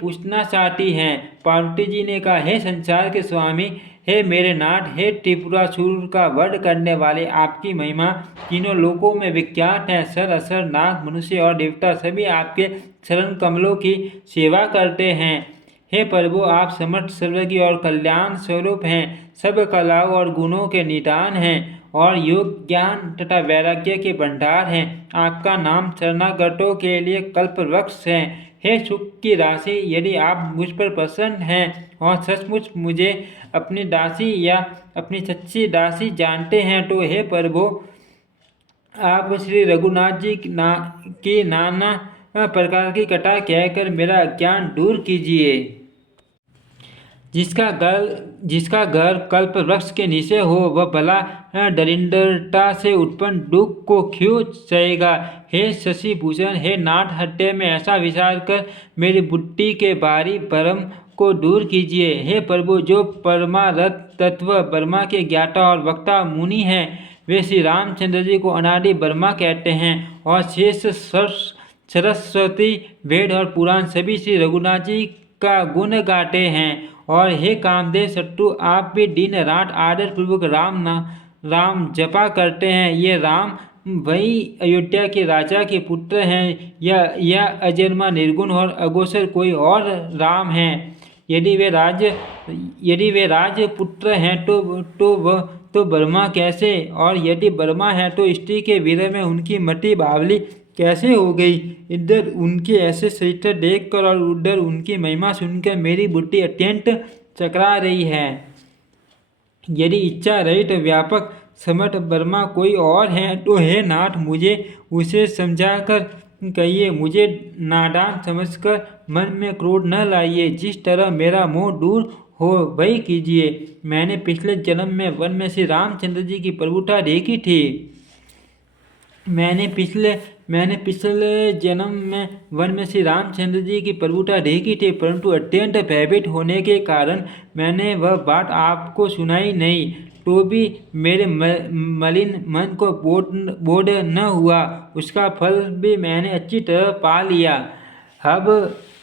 पूछना चाहती हैं। पार्वती जी ने कहा, हे संसार के स्वामी, हे मेरे नाथ, हे त्रिपुरासुर का वध करने वाले, आपकी महिमा तीनों लोकों में विख्यात है। सर असर नाग मनुष्य और देवता सभी आपके चरण कमलों की सेवा करते हैं। हे प्रभु, आप समर्थ सर्वज्ञ और कल्याण स्वरूप हैं। सब कलाओं और गुणों के निदान हैं और योग ज्ञान तथा वैराग्य के भंडार हैं। आपका नाम शरणागतों के लिए कल्प वृक्ष है। हे सुख की राशि, यदि आप मुझ पर प्रसन्न हैं और सचमुच मुझे अपनी दासी या अपनी सच्ची दासी जानते हैं तो हे प्रभु, आप श्री रघुनाथ जी की नाना प्रकार की कथा कहकर मेरा अज्ञान दूर कीजिए। जिसका घर कल्प वृक्ष के नीचे हो वह भला दरिद्रता से उत्पन्न दुख को क्यों सहेगा। हे शशि भूषण, हे नाथ, हृदय में ऐसा विचार कर मेरी बुद्धि के भारी भ्रम को दूर कीजिए। हे प्रभु, जो परमार्थ तत्व ब्रह्मा के ज्ञाता और वक्ता मुनि हैं वे श्री रामचंद्र जी को अनादि ब्रह्मा कहते हैं और शेष सरस्वती वेद और पुराण सभी श्री रघुनाथ जी का गुण गाते हैं। और हे कामदेव शत्रु, आप भी दिन रात आदर पूर्वक राम जपा करते हैं। ये राम वही अयोध्या के राजा के पुत्र हैं या अजन्मा निर्गुण और अगोचर कोई और राम हैं। यदि वे राजपुत्र हैं तो ब्रह्मा कैसे, और यदि ब्रह्मा है तो स्त्री के विरह में उनकी मति बावली कैसे हो गई। इधर उनके ऐसे चरित्र देखकर और उधर उनकी महिमा सुनकर मेरी बुद्धि अत्यंत चकरा रही है। यदि इच्छा रहित व्यापक समर्थ ब्रह्मा कोई और है तो हे नाथ, मुझे उसे समझाकर कहिए, मुझे नादान समझकर मन में क्रोध न लाइए। जिस तरह मेरा मोह दूर हो वही कीजिए। मैंने पिछले जन्म में वन में श्री रामचंद्र जी की प्रभुता देखी थी। मैंने पिछले जन्म में वन में श्री रामचंद्र जी की प्रभुता देखी थी, परंतु अत्यंत भयभीत होने के कारण मैंने वह बात आपको सुनाई नहीं। तो भी मेरे मलिन मन को बोध न हुआ, उसका फल भी मैंने अच्छी तरह पा लिया।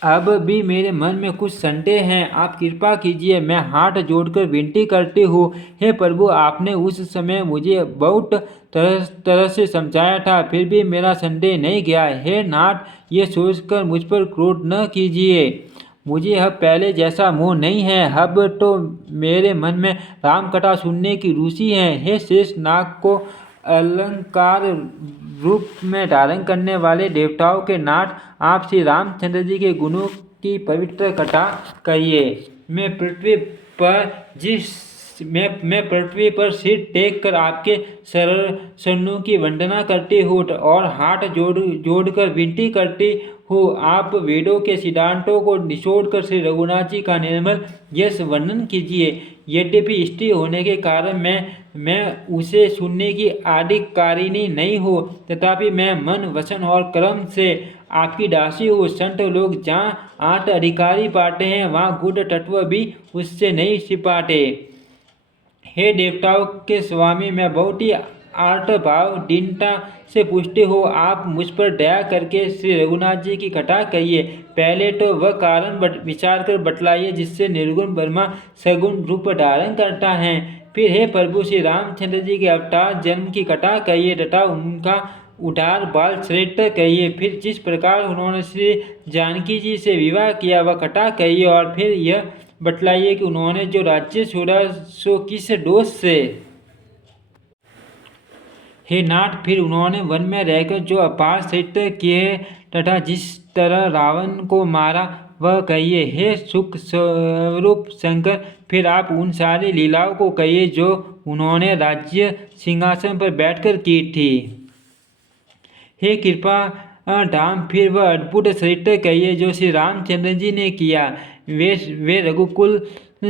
अब भी मेरे मन में कुछ संदेह हैं, आप कृपा कीजिए। मैं हाथ जोड़कर विनती करती हूँ, हे प्रभु, आपने उस समय मुझे बहुत तरह से समझाया था, फिर भी मेरा संदेह नहीं गया। हे नाथ, ये सोचकर मुझ पर क्रोध न कीजिए। मुझे अब पहले जैसा मोह नहीं है। अब तो मेरे मन में राम कथा सुनने की रुचि है। हे शेष नाग को अलंकार रूप में धारण करने वाले देवताओं के नाथ, आप श्री रामचंद्र जी के गुणों की पवित्र कथा कहिए। मैं पृथ्वी पर सिर टेक कर आपके चरणों की वंदना करती हूँ और हाथ जोड़कर विनती करती हूँ, आप वेदों के सिद्धांतों को निचोड़कर श्री रघुनाथ जी का निर्मल यश वर्णन कीजिए। यद्यपि स्त्री होने के कारण मैं उसे सुनने की अधिकारिणी नहीं हूँ, तथापि मैं मन, वचन और कर्म से आपकी दासी हूँ। संत लोग जहाँ आठ अधिकारी पाते हैं, वहाँ गुण तत्व भी उससे नहीं छिपाते। हे देवताओं के स्वामी, मैं बहुत ही आर्त भाव दीनता से पूछती हूँ, आप मुझ पर दया करके श्री रघुनाथ जी की कथा कहिए। पहले तो वह कारण विचार कर बतलाइए जिससे निर्गुण ब्रह्मा सगुण रूप धारण करता है। फिर हे प्रभु, श्री रामचंद्र जी के अवतार जन्म की कथा कहिए तथा उनका उदार बाल चरित्र कहिए। फिर जिस प्रकार उन्होंने श्री जानकी जी से विवाह किया वह कथा कहिए, और फिर यह बतलाइए कि उन्होंने जो राज्य छोड़ा सो किस दोष से। हे नाथ, फिर उन्होंने वन में रहकर जो अपार चरित्र किए तथा जिस तरह रावण को मारा वह कहिए। हे सुख स्वरूप शंकर, फिर आप उन सारी लीलाओं को कहिए जो उन्होंने राज्य सिंहासन पर बैठकर की थी। हे कृपा धाम, फिर वह अद्भुत चरित्र कहिए जो श्री रामचंद्र जी ने किया। वे रघुकुल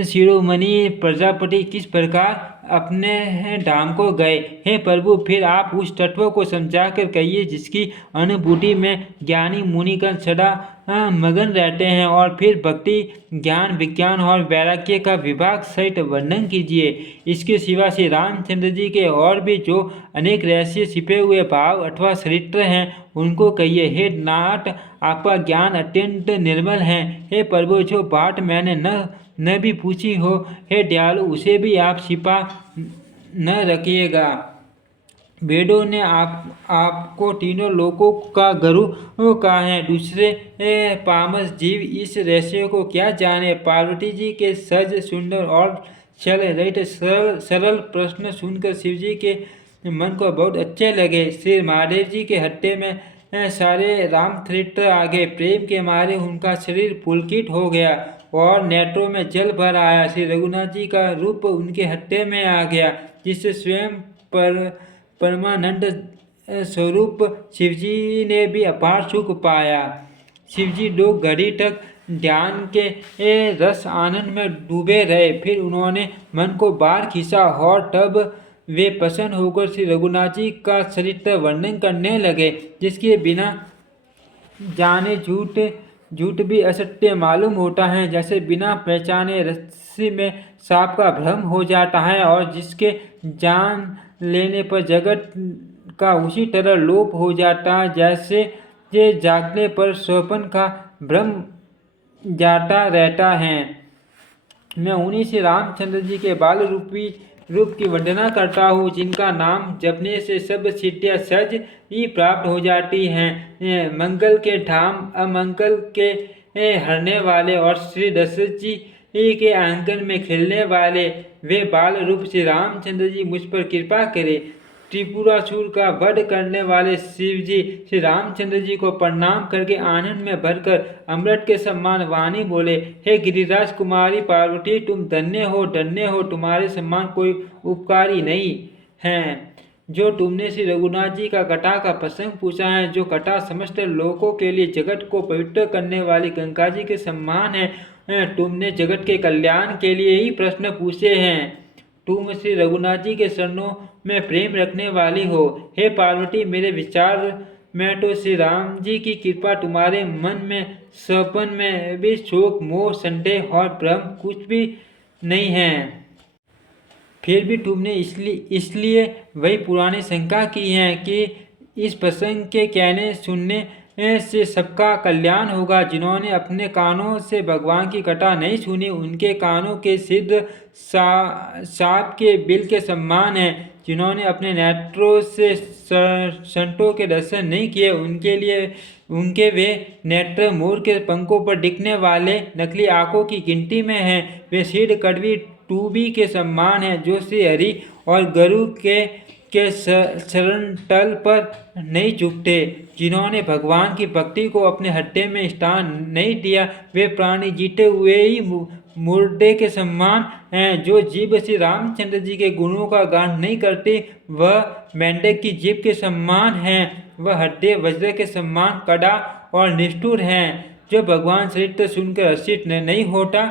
शिरोमणि प्रजापति किस प्रकार अपने धाम को गए। हे प्रभु, फिर आप उस तत्व को समझाकर कहिए जिसकी अनुभूति में ज्ञानी मुनिगण सदा मगन रहते हैं, और फिर भक्ति, ज्ञान, विज्ञान और वैराग्य का विभाग सहित वर्णन कीजिए। इसके सिवा श्री रामचंद्र जी के और भी जो अनेक रहस्य छिपे हुए भाव अथवा चरित्र हैं उनको कहिए। हे नाथ, आपका ज्ञान अत्यंत निर्मल है। हे प्रभु, जो बात मैंने न भी पूछी हो, हे दयालु, उसे भी आप छिपा न रखिएगा। वेदों ने आपको तीनों लोकों का गुरु कहा है, दूसरे पामर जीव इस रहस्य को क्या जाने। पार्वती जी के सज, सुंदर और छल रहित सरल प्रश्न सुनकर शिव जी के मन को बहुत अच्छे लगे। श्री महादेव जी के हत्थे में सारे राम चरित्र आ गए। प्रेम के मारे उनका शरीर पुलकित हो गया और नेत्रों में जल भर आया। श्री रघुनाथ जी का रूप उनके हत्थे में आ गया, जिससे स्वयं परमानंद स्वरूप शिवजी ने भी अपार सुख पाया। शिवजी 2 घड़ी तक ध्यान के रस आनंद में डूबे रहे। फिर उन्होंने मन को बाहर खींचा और तब वे प्रसन्न होकर श्री रघुनाथ जी का चरित्र वर्णन करने लगे, जिसके बिना जाने झूठ भी असत्य मालूम होता है। जैसे बिना पहचाने रस्सी में सांप का भ्रम हो जाता है, और जिसके जान लेने पर जगत का उसी तरह लोप हो जाता है, जैसे ये जागने पर स्वप्न का भ्रम जाता रहता है। मैं उन्हीं से रामचंद्र जी के बाल रूप की वंदना करता हूँ, जिनका नाम जपने से सब सिद्धियाँ सहज ही प्राप्त हो जाती हैं। मंगल के धाम, अमंगल के हरने वाले और श्री दशरथ जी के आंगन में खेलने वाले वे बाल रूप श्री रामचंद्र जी मुझ पर कृपा करें। त्रिपुरासुर का वध करने वाले शिव जी श्री रामचंद्र जी को प्रणाम करके आनंद में भरकर अमृत के समान वाणी बोले, हे गिरिराज कुमारी पार्वती, तुम धन्य हो, तुम्हारे समान कोई उपकारी नहीं है। जो तुमने श्री रघुनाथ जी का कथा का प्रसंग पूछा है, जो कथा समस्त लोगों के लिए जगत को पवित्र करने वाली गंगा जी के समान है, तुमने जगत के कल्याण के लिए ही प्रश्न पूछे हैं। तुम श्री रघुनाथ जी के शरणों में प्रेम रखने वाली हो। हे पार्वती, मेरे विचार में तो श्री राम जी की कृपा तुम्हारे मन में सपन में भी शोक मोह संदेह और भ्रम कुछ भी नहीं है। फिर भी तुमने इसलिए वही पुरानी शंका की है कि इस प्रसंग के कहने सुनने से सबका कल्याण होगा। जिन्होंने अपने कानों से भगवान की कथा नहीं सुनी, उनके कानों के सिद्ध सांप के बिल के समान है। जिन्होंने अपने नेत्रों से संतों के दर्शन नहीं किए, उनके वे नेत्र मोर के पंखों पर दिखने वाले नकली आंखों की गिनती में हैं। वे सिद्ध कड़वी टूबी के समान है, जो श्री हरि और गुरु के शरण तल पर नहीं झुकते। जिन्होंने भगवान की भक्ति को अपने हृदय में स्थान नहीं दिया, वे प्राणी जीते हुए ही मुर्दे के समान हैं। जो जीव श्री रामचंद्र जी के गुणों का गान नहीं करते, वह मेंढक की जीभ के समान है। वह हृदय वज्र के समान कड़ा और निष्ठुर हैं। जो भगवान चरित्र सुनकर हर्षित नहीं होता।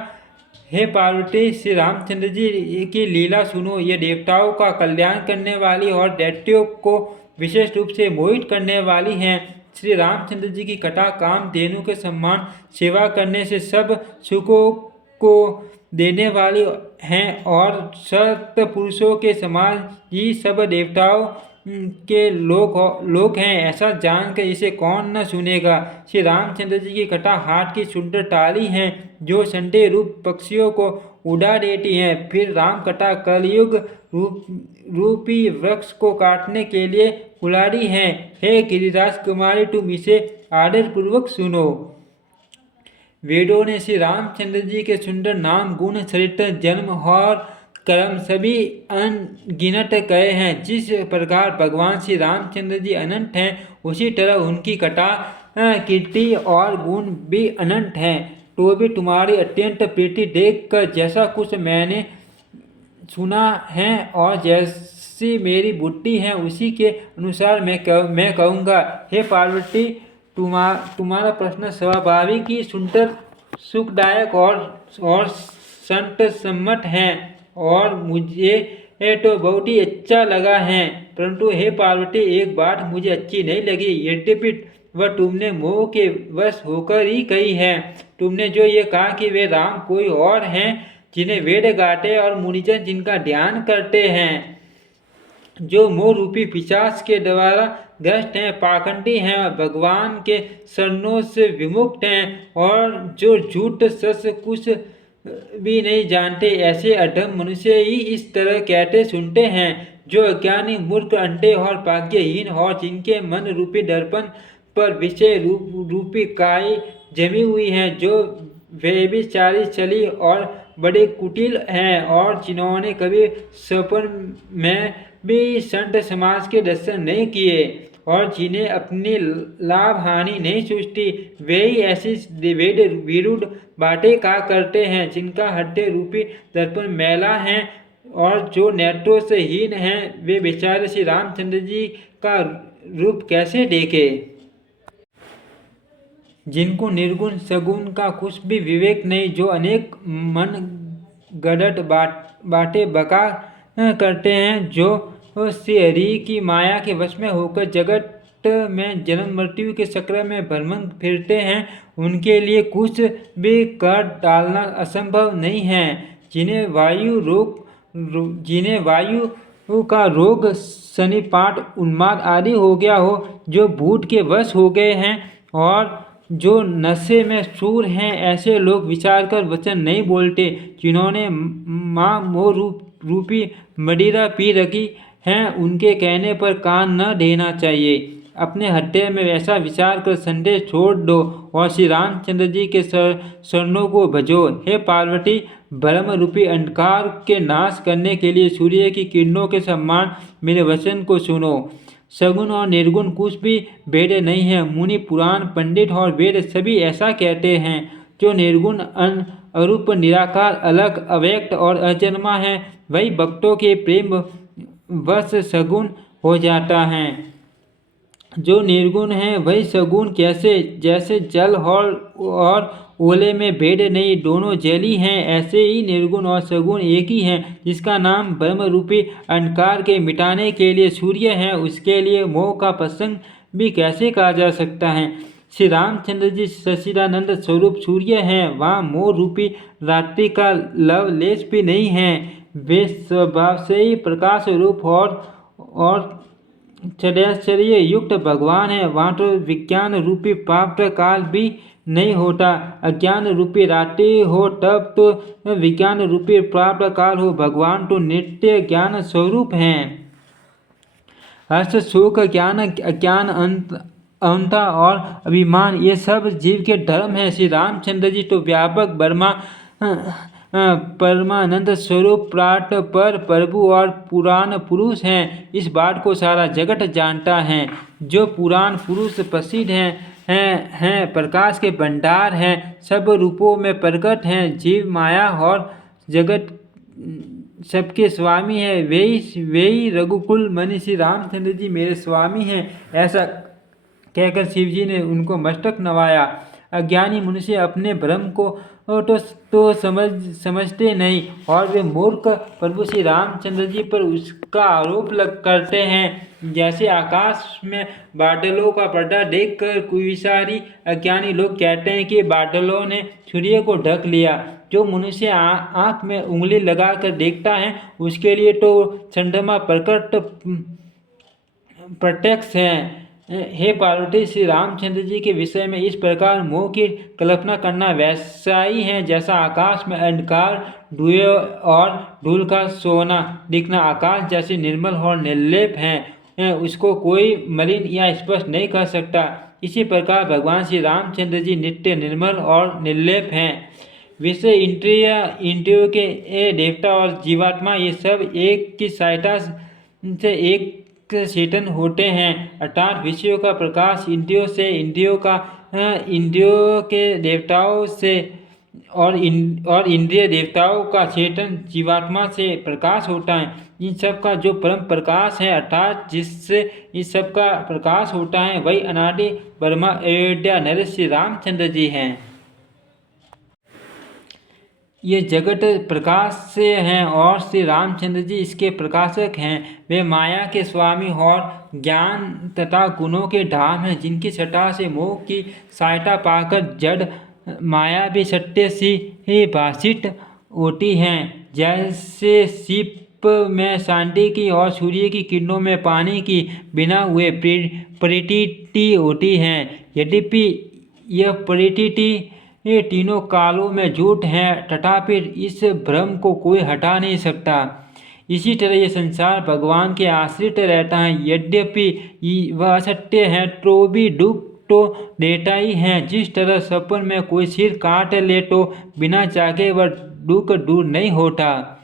हे पार्वती, श्री रामचंद्र जी की लीला सुनो। ये देवताओं का कल्याण करने वाली और दैत्यों को विशेष रूप से मोहित करने वाली हैं। श्री रामचंद्र जी की कथा कामधेनु के समान सेवा करने से सब सुखों को देने वाली हैं और सत्पुरुषों के समान ही सब देवताओं के लोग हैं। ऐसा जानकर इसे कौन न सुनेगा। श्री रामचंद्र जी की कथा हाथ की सुंदर टाली है, जो संदेह रूप पक्षियों को उड़ा देती है। फिर राम कथा कलयुग रूपी वृक्ष को काटने के लिए कुल्हाड़ी है। हे गिरिराज कुमारी, तुम इसे आदर पूर्वक सुनो। वेदों ने श्री रामचंद्र जी के सुंदर नाम, गुण, चरित्र, जन्म और कर्म सभी अनगिनत कहे हैं। जिस प्रकार भगवान श्री रामचंद्र जी अनंत हैं, उसी तरह उनकी कथा, कीर्ति और गुण भी अनंत हैं। तो भी तुम्हारी अत्यंत प्रीति देखकर जैसा कुछ मैंने सुना है और जैसी मेरी बुद्धि है, उसी के अनुसार मैं कहूँगा। हे पार्वती, तुम्हारा प्रश्न स्वाभाविक ही सुंदर, सुखदायक और संत सम्मत है और मुझे तो बहुत ही अच्छा लगा है। परंतु हे पार्वती, एक बात मुझे अच्छी नहीं लगी, यद्यपि वह तुमने मोह के वश होकर ही कही है। तुमने जो ये कहा कि वे राम कोई और हैं, जिन्हें वेद गाते और मुनिजन जिनका ध्यान करते हैं, जो मोह रूपी पिशाच के द्वारा ग्रस्त हैं, पाखंडी हैं और भगवान के शरणों से विमुक्त हैं और जो झूठ सच कुछ भी नहीं जानते, ऐसे अधम मनुष्य ही इस तरह कहते सुनते हैं। जो अज्ञानी, मूर्ख, अंधे और भाग्यहीन और जिनके मन रूपी दर्पण पर विषय रूपी काई जमी हुई है, जो व्यभिचारी, छली और बड़े कुटिल हैं और जिन्होंने कभी सपन में भी संत समाज के दर्शन नहीं किए और जिन्हें अपनी लाभ हानि नहीं सोचती, वे ही ऐसी वेद विरुद्ध बातें कहा करते हैं, जिनका हृदय रूपी दर्पण मैला है और जो नेत्रों से हीन हैं। वे बेचारे श्री रामचंद्र जी का रूप कैसे देखे, जिनको निर्गुण सगुण का कुछ भी विवेक नहीं, जो अनेक मन गढ़ बातें बका करते हैं, जो श्री हरि की माया के वश में होकर जगत में जन्म मृत्यु के चक्र में भ्रमण फिरते हैं, उनके लिए कुछ भी कर डालना असंभव नहीं है। जिन्हें वायु का रोग, शनिपात, उन्माद आदि हो गया हो, जो भूत के वश हो गए हैं और जो नशे में चूर हैं, ऐसे लोग विचार कर वचन नहीं बोलते। जिन्होंने माँ मोह रूपी मदिरा पी रखी हैं, उनके कहने पर कान न देना चाहिए। अपने हृदय में वैसा विचार कर संदेह छोड़ दो और श्री रामचंद्र जी के शरणों को भजो। हे पार्वती, ब्रह्म रूपी अंधकार के नाश करने के लिए सूर्य की किरणों के समान मेरे वचन को सुनो। सगुण और निर्गुण कुछ भी भेद नहीं है। मुनि, पुराण, पंडित और वेद सभी ऐसा कहते हैं। जो निर्गुण, अरूप, निराकार, अलग, अव्यक्त और अजन्मा है, वही भक्तों के प्रेम वश सगुण हो जाता है। जो निर्गुण है वही सगुण कैसे? जैसे जल और ओले में भेद नहीं, दोनों जली हैं, ऐसे ही निर्गुण और सगुण एक ही हैं। जिसका नाम ब्रह्म रूपी अंधकार के मिटाने के लिए सूर्य है, उसके लिए मोह का प्रसंग भी कैसे कहा जा सकता है? श्री रामचंद्र जी सच्चिदानंद स्वरूप सूर्य हैं, वहाँ मोह रूपी रात्रि का लवलेश भी नहीं है। वे स्वभाव से ही प्रकाश रूप और चर्याश्चर्य युक्त भगवान है। वहाँ तो विज्ञान रूपी प्राप्त काल भी नहीं होता। अज्ञान रूपी रात्रि हो तब तो विज्ञान रूपी प्राप्त काल हो। भगवान तो नित्य ज्ञान स्वरूप हैं। हर्ष, शोक, ज्ञान, अज्ञान, अहंता और अभिमान, ये सब जीव के धर्म हैं। श्री रामचंद्र जी तो व्यापक ब्रह्मा परमानंद स्वरूप प्राट पर प्रभु और पुराण पुरुष हैं। इस बात को सारा जगत जानता है। जो पुराण पुरुष प्रसिद्ध हैं, प्रकाश के भंडार हैं, सब रूपों में प्रकट हैं। जीव, माया और जगत सबके स्वामी है। वे रघुकुल मणि श्री रामचंद्र जी मेरे स्वामी हैं। ऐसा कहकर शिव जी ने उनको मस्तक नवाया। अज्ञानी मनुष्य अपने भ्रम को तो समझते नहीं और वे मूर्ख प्रभु श्री रामचंद्र जी पर उसका आरोप करते हैं। जैसे आकाश में बादलों का पर्दा देखकर कुविचारी अज्ञानी लोग कहते हैं कि बादलों ने सूर्य को ढक लिया। जो मनुष्य आँख में उंगली लगाकर देखता है, उसके लिए तो चंद्रमा प्रकट प्रत्यक्ष है। हे पार्वती, श्री रामचंद्र जी के विषय में इस प्रकार मोह की कल्पना करना वैसा ही है जैसा आकाश में अंधकार, धुएं और धूल का सोना दिखना आकाश जैसे निर्मल और निर्लेप है, उसको कोई मलिन या स्पष्ट नहीं कर सकता। इसी प्रकार भगवान श्री रामचंद्र जी नित्य निर्मल और निर्लेप हैं। विषय, इंद्रियों के देवता और जीवात्मा, ये सब एक की सहायता से एक चेतन होते हैं। अर्थात विषयों का प्रकाश इंद्रियों से, इंद्रियों के देवताओं से और इंद्रिय देवताओं का चेतन जीवात्मा से प्रकाश होता है। इन सब का जो परम प्रकाश है, अर्थात जिससे इस सब का प्रकाश होता है, वही अनादि ब्रह्मा अयोध्या नरेश श्री रामचंद्र जी हैं। ये जगत प्रकाश से हैं और श्री रामचंद्र जी इसके प्रकाशक हैं। वे माया के स्वामी और ज्ञान तथा गुणों के धाम हैं, जिनकी सत्ता से मोह की सहायता पाकर जड़ माया भी सत्य सी ही भाषित होती हैं। जैसे सीप में शांति की और सूर्य की किरणों में पानी की बिना हुए प्रतीति होती हैं। यद्यपि यह प्रतीति ये तीनों कालों में झूठ हैं, तथापि इस भ्रम को कोई हटा नहीं सकता। इसी तरह ये संसार भगवान के आश्रित रहता है। यद्यपि वह असत्य है तो भी दुख तो देता ही है। जिस तरह सपन में कोई सिर काट ले तो बिना चाहे वह दुख दूर नहीं होता।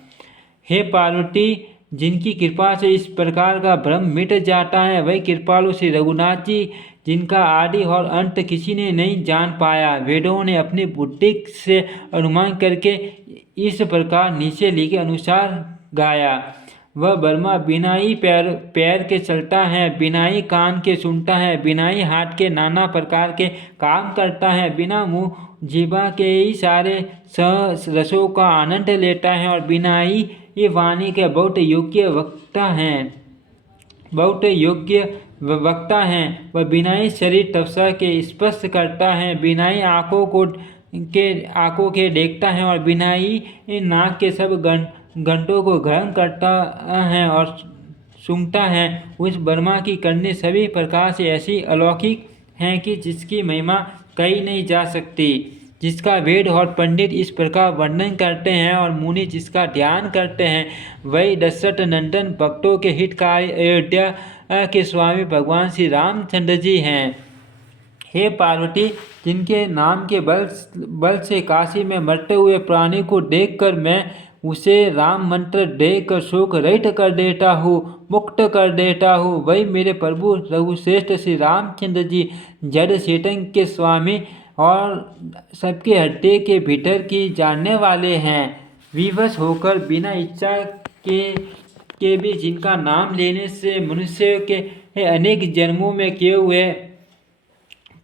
हे पार्वती, जिनकी कृपा से इस प्रकार का भ्रम मिट जाता है, वही कृपालु श्री रघुनाथ जी, जिनका आदि और अंत किसी ने नहीं जान पाया। वेदों ने अपनी बुद्धि से अनुमान करके इस प्रकार नीचे लिखे अनुसार गाया। वह ब्रह्मा बिना ही पैर के चलता है, बिना ही कान के सुनता है, बिना ही हाथ के नाना प्रकार के काम करता है, बिना मुँह जीवा के ही सारे रसों का आनंद लेता है और बिना ही ये वाणी के बहुत योग्य वक्ता हैं। वह बिना ही शरीर तपसा के स्पर्श करता है, बिना ही आँखों के देखता है और बिना ही नाक के सब घंटों को ग्रहण करता है और सूंघता है। उस ब्रह्मा की करनी सभी प्रकार से ऐसी अलौकिक हैं कि जिसकी महिमा कही नहीं जा सकती, जिसका वेद और पंडित इस प्रकार वर्णन करते हैं और मुनि जिसका ध्यान करते हैं, वही दशरथ नंदन भक्तों के हितकारी अयोध्या के स्वामी भगवान श्री रामचंद्र जी हैं। हे पार्वती, जिनके नाम के बल से काशी में मरते हुए प्राणी को देखकर मैं उसे राम मंत्र देकर शोक रहित कर देता हूँ, मुक्त कर देता हूँ, वही मेरे प्रभु रघुश्रेष्ठ श्री रामचंद्र जी जड़ चेतन के स्वामी और सबके हृदय के भीतर की जानने वाले हैं। विवश होकर बिना इच्छा के भी जिनका नाम लेने से मनुष्य के अनेक जन्मों में किए हुए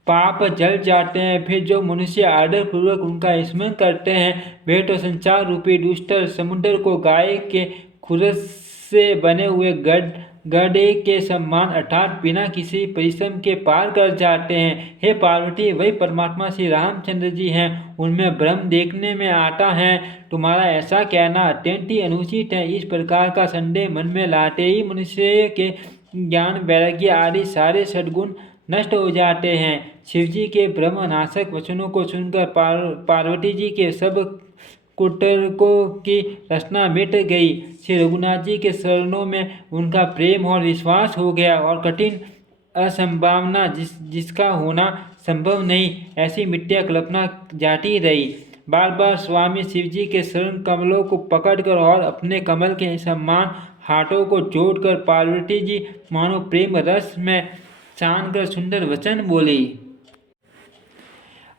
पाप जल जाते हैं, फिर जो मनुष्य आदर पूर्वक उनका स्मरण करते हैं वे तो संसार रूपी दुष्ट समुद्र को गाय के खुरस से बने हुए गड्ढे के समान अर्थात बिना किसी परिश्रम के पार कर जाते हैं। हे पार्वती, वही परमात्मा श्री रामचंद्र जी हैं, उनमें ब्रह्म देखने में आता है। तुम्हारा ऐसा कहना अत्यंत ही अनुचित है। इस प्रकार का संदेह मन में लाते ही मनुष्य के ज्ञान वैराग्य आदि सारे सद्गुण नष्ट हो जाते हैं। शिवजी के ब्रह्मनाशक वचनों को सुनकर पार्वती जी के सब कुटरकों की रचना मिट गई। श्री रघुनाथ जी के शरणों में उनका प्रेम और विश्वास हो गया और कठिन असंभावना जिसका होना संभव नहीं, ऐसी मिथ्या कल्पना जाती रही। बार बार स्वामी शिवजी के शरण कमलों को पकड़कर और अपने कमल के समान हाथों को जोड़कर पार्वती जी मानो प्रेम रस में छान कर सुंदर वचन बोली।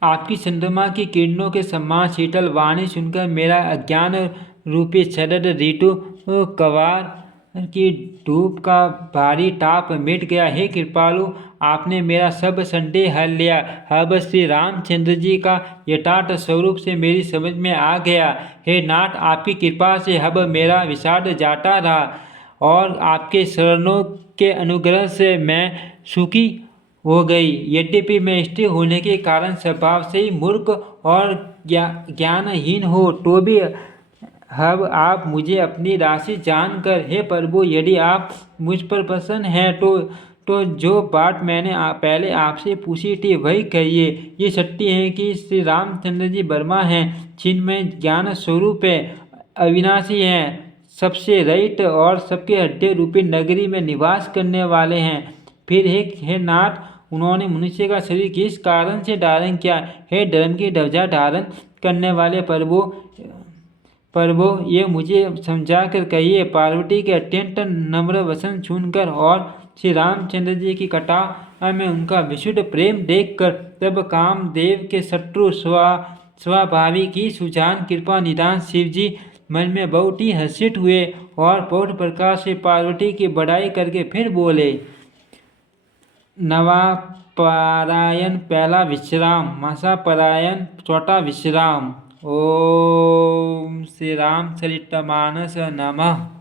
आपकी चंद्रमा की किरणों के समान शीतल वाणी सुनकर मेरा अज्ञान रूपी शरद ऋतु कवार की धूप का भारी ताप मिट गया। हे कृपालु, आपने मेरा सब संदेह हल लिया। अब श्री रामचंद्र जी का यथार्थ स्वरूप से मेरी समझ में आ गया। हे नाथ, आपकी कृपा से अब मेरा विषाद जाता रहा और आपके शरणों के अनुग्रह से मैं सुखी हो गई। यद्यपि मैं स्त्री होने के कारण स्वभाव से ही मूर्ख और ज्ञानहीन हो, तो भी अब आप मुझे अपनी राशि जानकर, हे प्रभु, यदि आप मुझ पर प्रसन्न हैं तो जो बात मैंने पहले आपसे पूछी थी वही कहिए। ये सत्य है कि श्री रामचंद्र जी वर्मा हैं, जिनमें ज्ञान स्वरूप है, अविनाशी हैं, सबसे रहित और सबके हृदय रूपी नगरी में निवास करने वाले हैं। फिर हे नाथ, उन्होंने मनुष्य का शरीर किस कारण से धारण किया? हे धर्म की ध्वजा धारण करने वाले प्रभु, ये मुझे समझा कर कहिए। पार्वती के अत्यंत नम्र वचन सुनकर और श्री रामचंद्र जी की कथा में उनका विशुद्ध प्रेम देखकर तब कामदेव के शत्रु स्वाभावी की सुजान कृपा निदान शिवजी मन में बहुत ही हर्षित हुए और बहुत प्रकार से पार्वती की बड़ाई करके फिर बोले। नवापरायण पहला विश्राम, महापरायण चौथा विश्राम। ओम श्री रामचरितमानस नमः।